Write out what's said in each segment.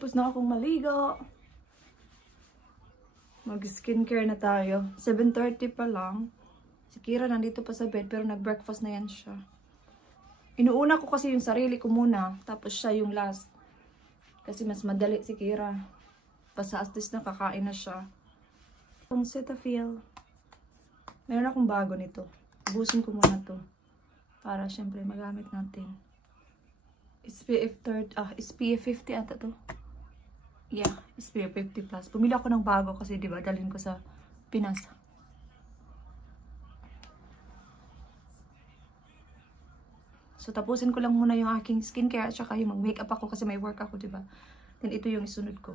Tapos na akong maligo. Mag-skincare na tayo. 7:30 pa lang. Si Kira nandito pa sa bed pero nag-breakfast na yan siya. Inuuna ko kasi yung sarili ko muna. Tapos siya yung last. Kasi mas madali si Kira. Basta at least nakakain na siya. Ang Cetaphil. Meron akong bago nito. Ubusin ko muna to. Para syempre magamit natin. SPF 50 ata to. Yeah, SPF 50 plus. Bumili ako ng bago kasi diba dalhin ko sa Pinas. So tapusin ko lang muna yung aking skincare at saka yung mag-makeup ako kasi may work ako, diba? Then ito yung isunod ko.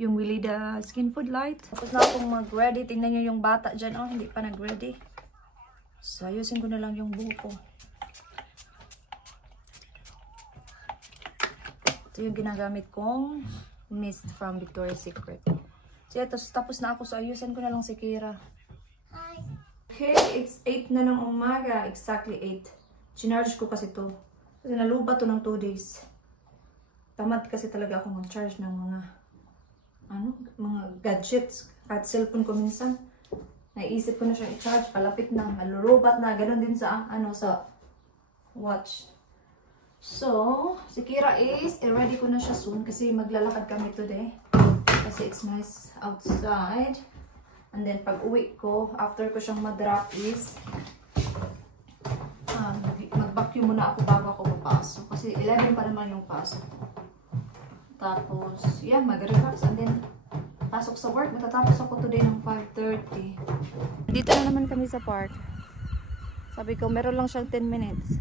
Yung Weleda Skin Food Light. Tapos na akong mag-ready. Tingnan nyo yung bata dyan. Oh, hindi pa nag-ready. So ayusin ko na lang yung buhok ko. Ito yung ginagamit kong mist from Victoria's Secret. So tapos na ako. So ayusin ko na lang si Kira. Hi! Okay, it's 8 na ng umaga. Exactly 8. Chinarge ko kasi to. Kasi naluba to ng 2 days. Tamad kasi talaga ako mag-charge ng mga gadgets. Kahit cellphone ko minsan. Naisip ko na siya i-charge. Palapit na. Malulubat na. Ganon din sa, sa watch. So, si Kira is, ready ko na siya soon kasi maglalakad kami today. Kasi it's nice outside. And then, pag uwi ko, after ko siyang madrop is, mag-vacuum muna ako bago ako papasok. Kasi 11 pa naman yung pasok. Tapos, yeah, mag-relax. And then, pasok sa work. Matatapos ako today ng 5:30. Dito na naman kami sa park. Sabi ko, meron lang siyang 10 minutes.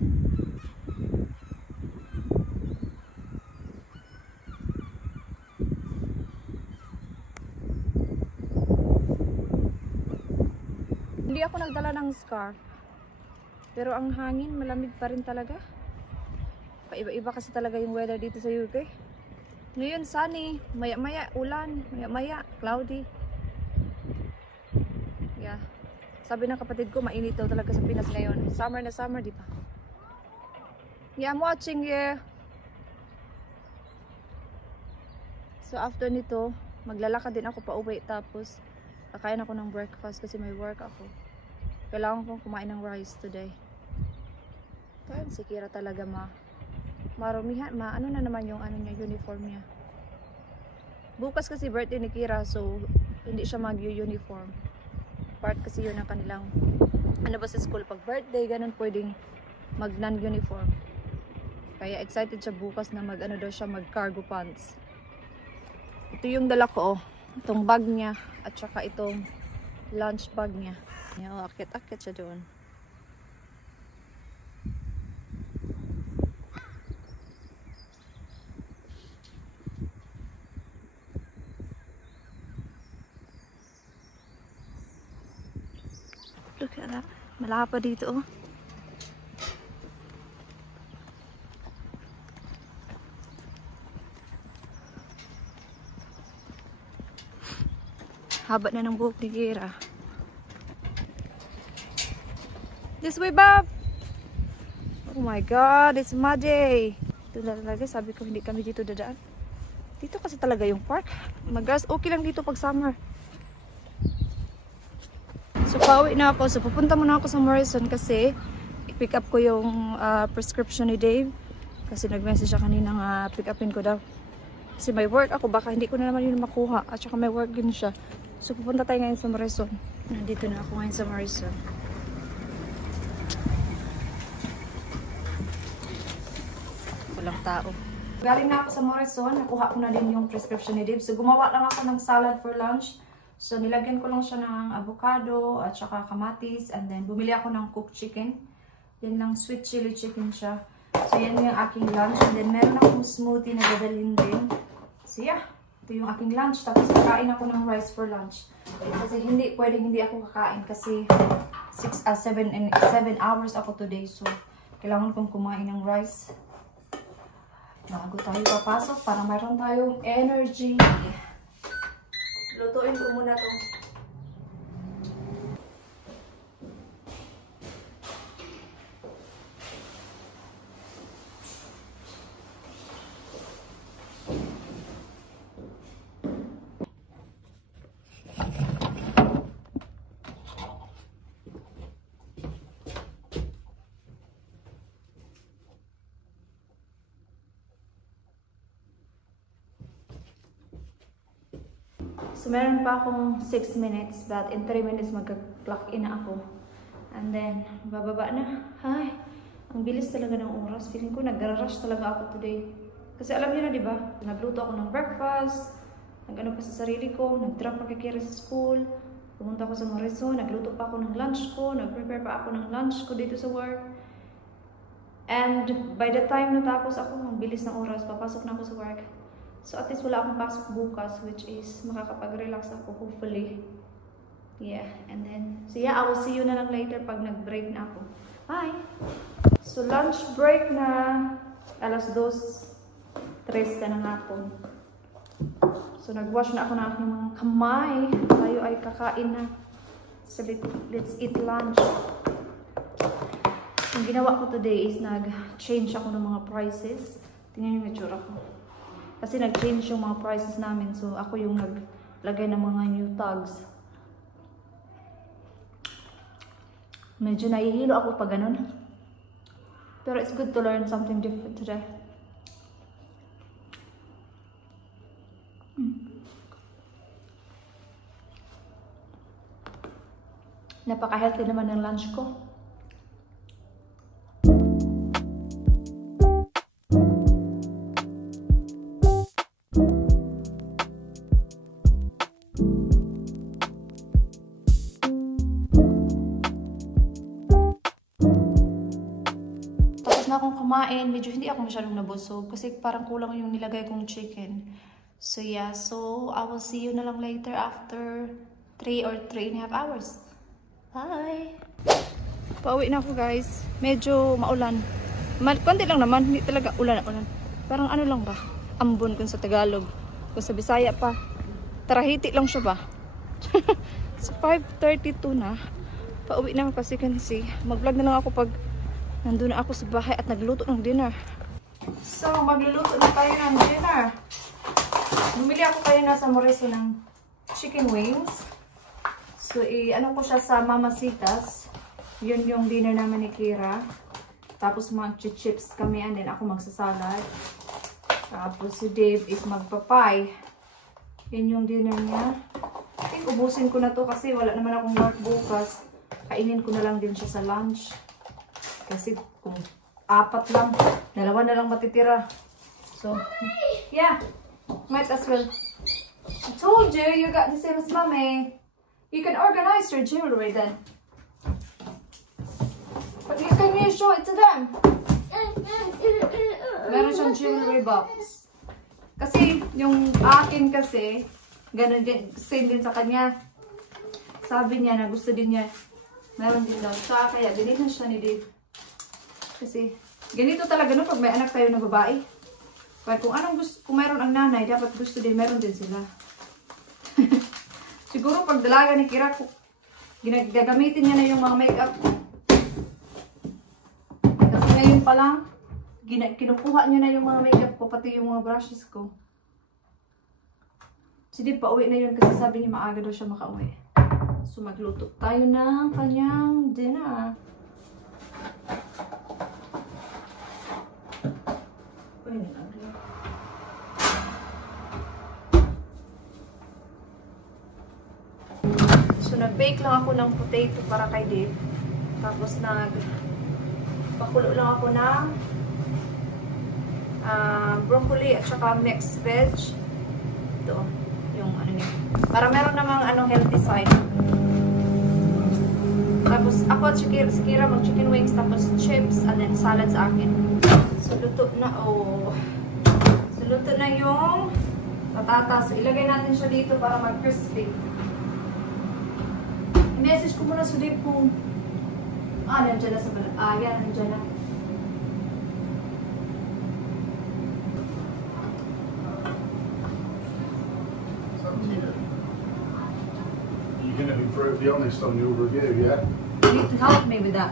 Hindi ako nagdala ng scarf. Pero ang hangin, malamig pa rin talaga. Paiba-iba kasi talaga yung weather dito sa UK. Ngayon sunny, maya-maya ulan, maya-maya cloudy. Yeah. Sabi ng kapatid ko, mainit daw talaga sa Pinas ngayon. Summer na summer, di ba? Yeah, I'm watching you. So after nito, maglalakad din ako pa uwi tapos kakain ako ng breakfast kasi may work ako. Kailangan kong kumain ng rice today. Kaya si Kira talaga marumihan, ano na naman yung niya, uniform niya. Bukas kasi birthday ni Kira, so hindi siya mag-uniform. Part kasi yun ng kanilang, sa school, pag birthday, ganun pwedeng mag non-uniform. Kaya excited siya bukas na daw siya mag-cargo pants. Ito yung dala ko, itong bag niya, at saka itong lunch bag niya. Akit-akit siya doon. Look at that. Malapa dito, oh. Haba na ng buhok ni Kira. This way, Bob! Oh my God, it's muddy. Ito na talaga, sabi ko hindi kami dito dadaan. Dito kasi talaga yung park. Mag-grass, okay lang dito pag summer. So, pauwi na ako. So, pupunta muna ako sa Morrison kasi i-pick up ko yung prescription ni Dave. Kasi nag-message siya kanina nga pick upin ko daw. Kasi may work ako. Baka hindi ko na naman yun makuha. At saka may work din siya. So, pupunta tayo ngayon sa Morrison. Nandito na ako ngayon sa Morrison. Walang tao. Galing na ako sa Morrison. Nakuha ko na din yung prescription ni Dave. So, gumawa lang ako ng salad for lunch. So, nilagyan ko lang siya ng avocado at saka kamatis. And then, bumili ako ng cooked chicken. Yan lang, sweet chili chicken siya. So, yan yung aking lunch. And then, meron akong smoothie na dadalhin din. So, yeah. Ito yung aking lunch. Tapos, kakain ako ng rice for lunch. Kasi pwedeng hindi ako kakain. Kasi, 7 hours ako today. So, kailangan kong kumain ng rice. Bago tayo papasok para mayroon tayong energy. Lutuin ko muna to. So, meron pa akong 6 minutes, but in 3 minutes mag-clock in na ako. And then, bababa na. Hi! Ang bilis talaga ng oras. Feeling ko nag-rush talaga ako today. Kasi alam niyo na, di ba? Nagluto ako ng breakfast, nag-ano pa sa sarili ko, nag-drop na kay Kira sa school, pumunta ako sa Morrison, nagluto pa ako ng lunch ko, nag-prepare pa ako ng lunch ko dito sa work. And by the time natapos ako, ang bilis ng oras, papasok na ako sa work. So at least wala akong pasok bukas, which is makakapag-relax ako, hopefully. Yeah, and then, so yeah, I will see you na lang later pag nag-break na ako. Bye! So lunch break na, alas 2:03 na ng hapon. So nag-wash na ako ng aking mga kamay. Tayo ay kakain na. So let's eat lunch. Ang ginawa ko today is nag-change ako ng mga prices. Tingnan yung itsura ko. Kasi nag-change yung mga prices namin. So ako yung naglagay ng mga new tags. Medyo nahihilo ako pag ganun. Pero it's good to learn something different today. Napaka-healthy naman ng lunch ko. Na akong kumain, medyo hindi ako masyadong nabusog kasi parang kulang yung nilagay kong chicken. So yeah, so I will see you na lang later after 3 or 3.5 hours. Bye! Pauwi na ako guys. Medyo maulan. Konti lang naman, hindi talaga ulan. Parang ano lang ba? Ambon kung sa Tagalog. Kung sa Bisaya pa. Tarahiti lang siya ba? So 5:32 na. Pauwi na ako kasi mag-vlog na lang ako pag nandun na ako sa bahay at nagluto ng dinner. So, magluluto na tayo ng dinner. Bumili ako kayo na sa Morrison ng chicken wings. So, ano ko siya sa Mamacita's. Yun yung dinner naman ni Kira. Tapos mag-chips kami and then ako magsasalad. Tapos si Dave is magpapay. Yun yung dinner niya. I think ubusin ko na to kasi wala naman akong work bukas. Kainin ko na lang din siya sa lunch. Kasi kung 4 lang, 2 na lang matitira. So, yeah. Might as well. I told you, you got the same as mommy. You can organize your jewelry then. But you can show it to them. Meron siyang jewelry box. Kasi, yung akin kasi, ganun din, same din sa kanya. Sabi niya na gusto din niya. Meron din daw siya, kaya binigyan siya ni Dave. Kasi, ganito talaga no, pag may anak tayo na babae. Kaya kung anong gusto, kung mayroon ang nanay, dapat gusto din, meron din sila. Siguro pag dalaga ni Kira, gagamitin niya na yung mga makeup ko. Kasi ngayon pa lang, kinukuha niya na yung mga makeup ko, pati yung mga brushes ko. Si Dave pauwi na yun kasi sabi niya maaga daw siya makauwi. So magluto tayo ng kanyang dinner. So, nag-bake lang ako ng potato para kay Dave. Tapos, pakulo lang ako ng broccoli at saka mixed veg. Ito, yung ano niya. Para meron namang healthy side. Tapos, ako at si Kira mag-chicken wings, tapos chips, and then salad sa akin. So, luto na, So, luto na yung patatas. Ilagay natin siya dito para mag-crispy. I-message ko muna sa Dave kung nandiyan na sa balat. Yan, nandiyan na. You're going to be brutally honest on your review, yeah? You need to help me with that.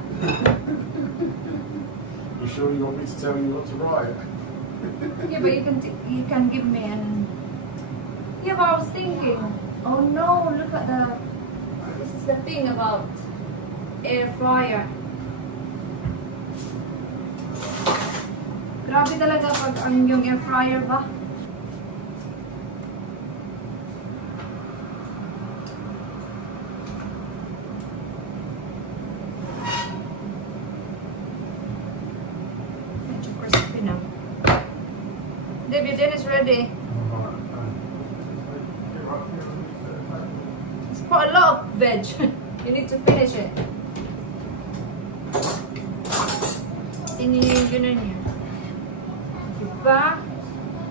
You sure you want me to tell you what to write? Yeah, but you can give me an... Yeah, but I was thinking, oh no, look at this is the thing about air fryer. Grabe talaga pag yung air fryer ba? na. Dave, your dinner's ready. It's quite a lot of veg. You need to finish it. Ini yung dinner niya. Diba?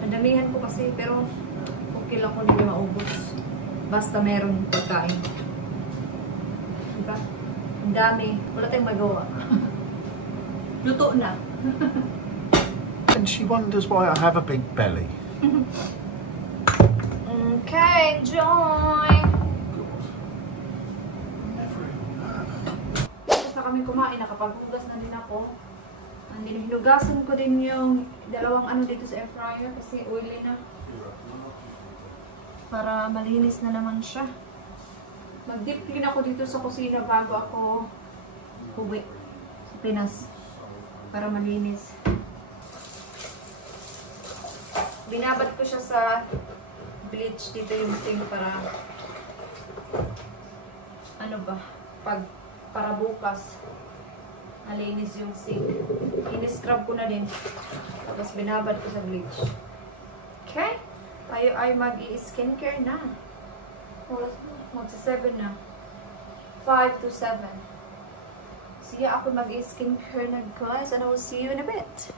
Nadamihan ko kasi, pero okay lang kung hindi maubos. Basta meron pagkain. Diba? Ang dami. Wala tayong magawa. Luto na. And she wonders why I have a big belly. Okay, enjoy! Basta kami kumain, nakapaghugas na din ako. Hinugasan ko din yung dalawang ano dito sa air fryer kasi oily na. Para malinis na naman siya. Mag-deep clean ako dito sa kusina bago ako uwi sa Pinas. Para malinis. Binabad ko siya sa bleach dito yung sink para ano ba, para bukas malinis yung sink. In-scrub ko na din. Tapos binabad ko sa bleach. Okay? Tayo ay mag-i-skincare na. Magsa 7 na. 5 to 7. Siya ako mag-i-skincare na guys and I will see you in a bit.